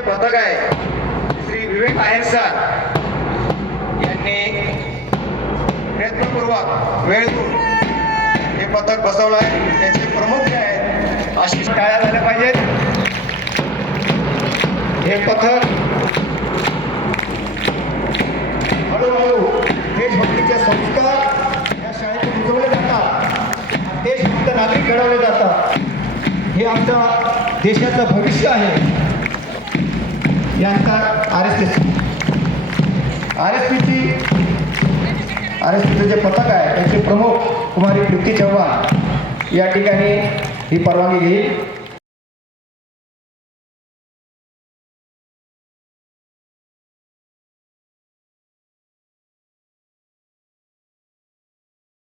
जे पथक आहे श्री विवेक आहेर सर यांनी प्रयत्नपूर्वक वेळ देऊन हे पथक बसवलं आहे. त्याचे प्रमुख जे आहेत आशिष काळ्या झाल्या पाहिजेत. हे पथक हळूहळू देशभक्तीचे संस्कार या शाळेत रुजवले जातात. देशभक्त नागरिक घडवले जातात. हे आमच्या देशाचं भविष्य आहे. यांचा आर एस पीचे जे पथक आहे त्याचे प्रमुख कुमारी प्रीती चव्हाण या ठिकाणी ही परवानगी घेईल.